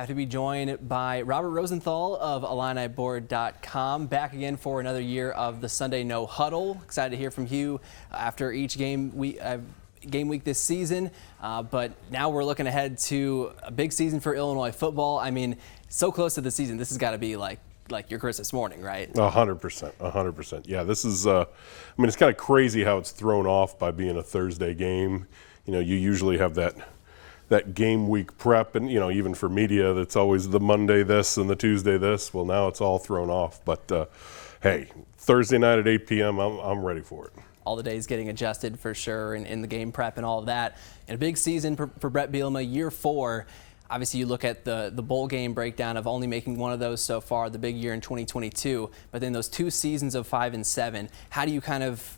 Have to be joined by Robert Rosenthal of IlliniBoard.com. Back again for another year of the Sunday No Huddle. Excited to hear from you after each game week this season. But now we're looking ahead to a big season for Illinois football. I mean, so close to the season, this has got to be like your Christmas morning, right? 100%. Yeah, this is, I mean, it's kind of crazy how it's thrown off by being a Thursday game. You know, you usually have that game week prep, and, you know, even for media, that's always the Monday this and the Tuesday this. Well, now it's all thrown off. But, hey, Thursday night at 8 p.m., I'm ready for it. All the days getting adjusted for sure, and in the game prep and all of that. And a big season for Bret Bielema, year 4. Obviously, you look at the bowl game breakdown of only making one of those so far, the big year in 2022, but then those 2 seasons of 5 and 7. How do you kind of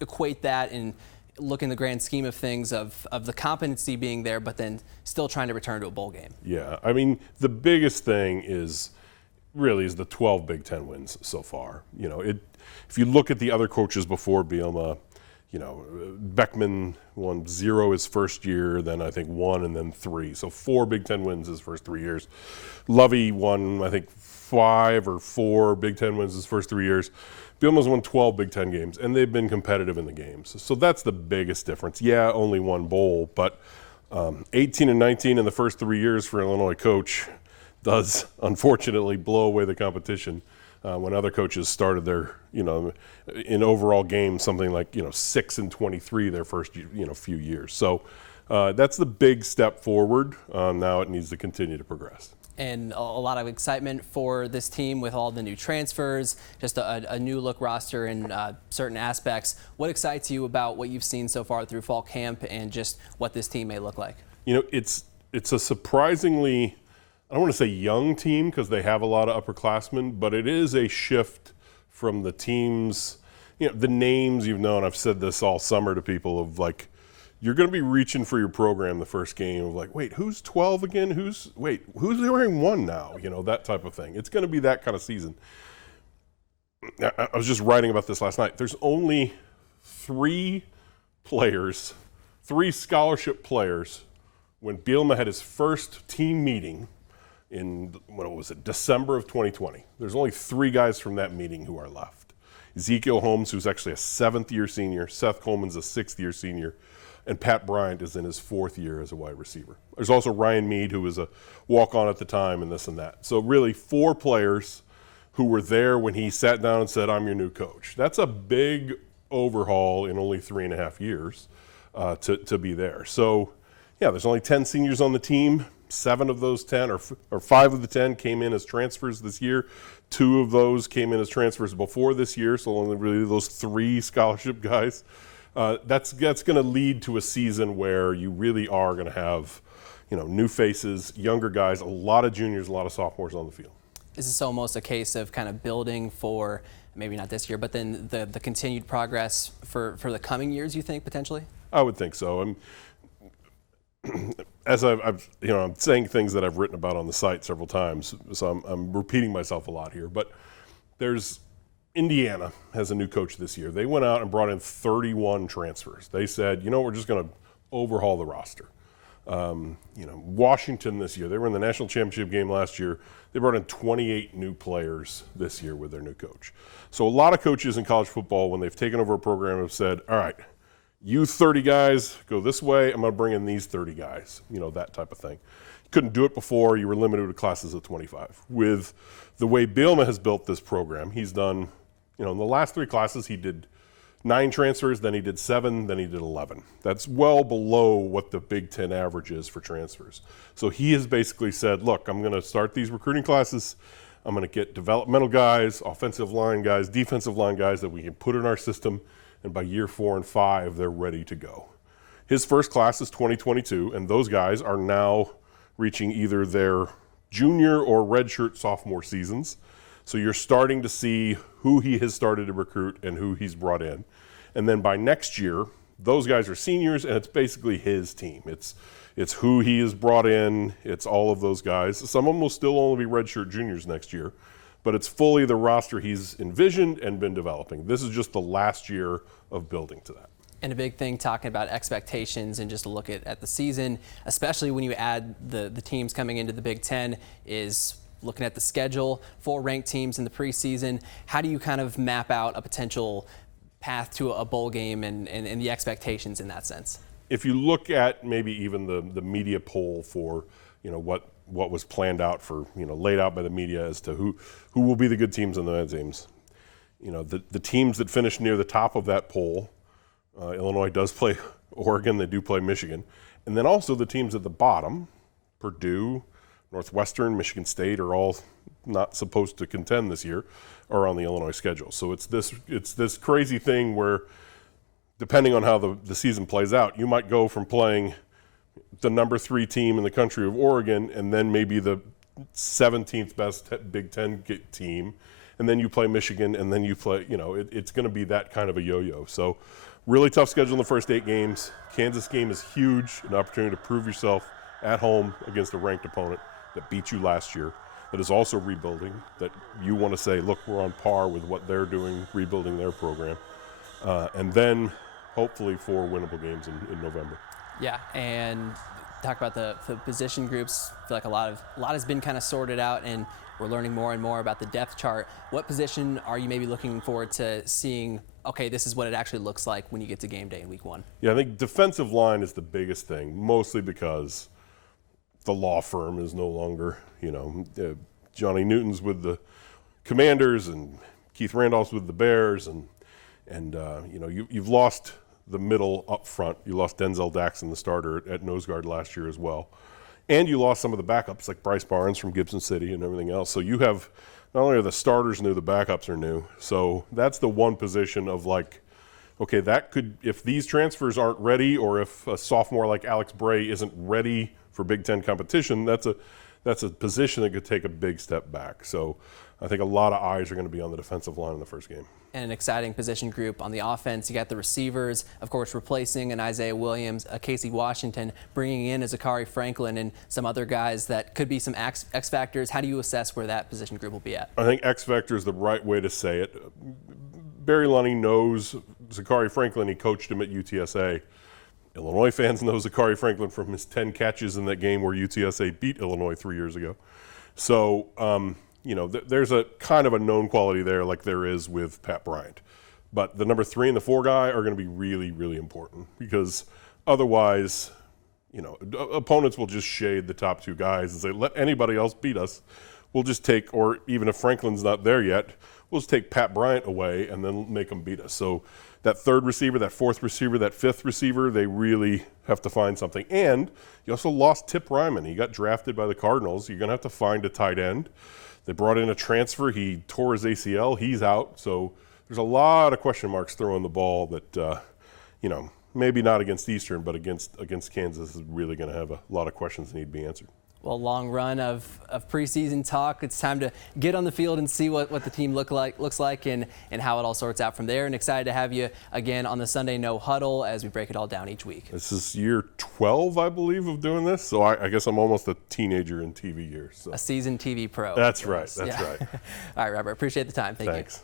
equate that and look in the grand scheme of things of the competency being there, but then still trying to return to a bowl game? Yeah, I mean, the biggest thing is the 12 Big Ten wins so far. You know, if you look at the other coaches before Bielema, you know, Beckman won 0 his first year, then I think 1 and then 3. So 4 Big Ten wins his first 3 years. Lovey won, I think, 5 or 4 Big Ten wins his first 3 years. Bielema's won 12 Big Ten games, and they've been competitive in the games. So that's the biggest difference. Yeah, only 1 bowl, but 18 and 19 in the first 3 years for an Illinois coach does, unfortunately, blow away the competition. When other coaches started their, you know, in overall games, something like, you know, 6 and 23 their first, you know, few years. So that's the big step forward. Now it needs to continue to progress. And a lot of excitement for this team with all the new transfers, just a new look roster in certain aspects. What excites you about what you've seen so far through fall camp and just what this team may look like? You know, it's a surprisingly, I don't want to say young team because they have a lot of upperclassmen, but it is a shift from the teams, you know, the names you've known. I've said this all summer to people of like, you're going to be reaching for your program the first game of like, wait, who's 12 again? Who's wearing 1 now? You know, that type of thing. It's going to be that kind of season. I was just writing about this last night. There's only 3 players, 3 scholarship players, when Bielema had his first team meeting in, when was it, December of 2020. There's only 3 guys from that meeting who are left. Ezekiel Holmes, who's actually a 7th-year senior. Seth Coleman's a 6th-year senior. And Pat Bryant is in his 4th year as a wide receiver. There's also Ryan Mead, who was a walk-on at the time, and this and that. So really 4 players who were there when he sat down and said, I'm your new coach. That's a big overhaul in only 3.5 years to be there. So, yeah, there's only 10 seniors on the team. 7 of those 10, or 5 of the 10 came in as transfers this year. 2 of those came in as transfers before this year, so only really those 3 scholarship guys. That's going to lead to a season where you really are going to have, you know, new faces, younger guys, a lot of juniors, a lot of sophomores on the field. Is this almost a case of kind of building for maybe not this year, but then the continued progress for the coming years, you think, potentially? I would think so. As I'm saying things that I've written about on the site several times, so I'm repeating myself a lot here, but Indiana has a new coach this year. They went out and brought in 31 transfers. They said, you know, we're just going to overhaul the roster. You know, Washington this year, they were in the national championship game last year. They brought in 28 new players this year with their new coach. So a lot of coaches in college football, when they've taken over a program, have said, all right, you 30 guys go this way, I'm going to bring in these 30 guys, you know, that type of thing. Couldn't do it before. You were limited to classes of 25. With the way Bielema has built this program, he's done, you know, in the last 3 classes, he did 9 transfers, then he did 7, then he did 11. That's well below what the Big Ten average is for transfers. So he has basically said, look, I'm going to start these recruiting classes. I'm going to get developmental guys, offensive line guys, defensive line guys that we can put in our system, and by year 4 and 5, they're ready to go. His first class is 2022, and those guys are now reaching either their junior or redshirt sophomore seasons. So you're starting to see who he has started to recruit and who he's brought in. And then by next year, those guys are seniors, and it's basically his team. It's who he has brought in. It's all of those guys. Some of them will still only be redshirt juniors next year, but it's fully the roster he's envisioned and been developing. This is just the last year of building to that. And a big thing talking about expectations and just a look at the season, especially when you add the teams coming into the Big Ten, is looking at the schedule, 4 ranked teams in the preseason. How do you kind of map out a potential path to a bowl game and the expectations in that sense? If you look at maybe even the media poll for, what was planned out for, laid out by the media as to who will be the good teams and the bad teams, the teams that finish near the top of that poll, Illinois does play Oregon, they do play Michigan, and then also the teams at the bottom, Purdue, Northwestern, Michigan State, are all not supposed to contend this year, are on the Illinois schedule. So it's this crazy thing where, depending on how the season plays out, you might go from playing the number 3 team in the country of Oregon and then maybe the 17th best Big Ten team, and then you play Michigan, and then you play, it's going to be that kind of a yo-yo. So really tough schedule in the first 8 games. Kansas game is huge, an opportunity to prove yourself at home against a ranked opponent that beat you last year, that is also rebuilding, that you want to say, look, we're on par with what they're doing, rebuilding their program. And then hopefully 4 winnable games in November. Yeah, and talk about the position groups. I feel like a lot has been kind of sorted out, and we're learning more and more about the depth chart. What position are you maybe looking forward to seeing, okay, this is what it actually looks like when you get to game day in week 1? Yeah, I think defensive line is the biggest thing, mostly because the law firm is no longer, Johnny Newton's with the Commanders and Keith Randolph's with the Bears, and you've lost the middle up front. You lost Denzel Daxon, the starter at nose guard last year as well, and you lost some of the backups like Bryce Barnes from Gibson City and everything else. So you have, not only are the starters new, the backups are new. So that's the one position of like, okay, that could, if these transfers aren't ready, or if a sophomore like Alex Bray isn't ready for Big Ten competition, that's a position that could take a big step back. So I think a lot of eyes are going to be on the defensive line in the first game. And an exciting position group on the offense. You got the receivers, of course, replacing an Isaiah Williams, a Casey Washington, bringing in a Zachary Franklin, and some other guys that could be some X factors. How do you assess where that position group will be at? I think X factor is the right way to say it. Barry Lunny knows Zachary Franklin. He coached him at UTSA. Illinois fans know Zachary Franklin from his 10 catches in that game where UTSA beat Illinois 3 years ago. So, there's a kind of a known quality there, like there is with Pat Bryant. But the number 3 and the 4 guy are going to be really, really important, because otherwise, opponents will just shade the top 2 guys and say, let anybody else beat us. We'll just take, or even if Franklin's not there yet, we'll just take Pat Bryant away and then make them beat us. So that 3rd receiver, that 4th receiver, that 5th receiver, they really have to find something. And you also lost Tip Ryman. He got drafted by the Cardinals. You're going to have to find a tight end. They brought in a transfer. He tore his ACL. He's out. So there's a lot of question marks throwing the ball that, maybe not against Eastern, but against Kansas is really going to have a lot of questions that need to be answered. Well, long run of preseason talk. It's time to get on the field and see what the team looks like and how it all sorts out from there. And excited to have you again on the Sunday No Huddle as we break it all down each week. This is year 12, I believe, of doing this. So I guess I'm almost a teenager in TV years. So. A seasoned TV pro. That's right. That's right. All right, Robert. Appreciate the time. Thank you. Thanks.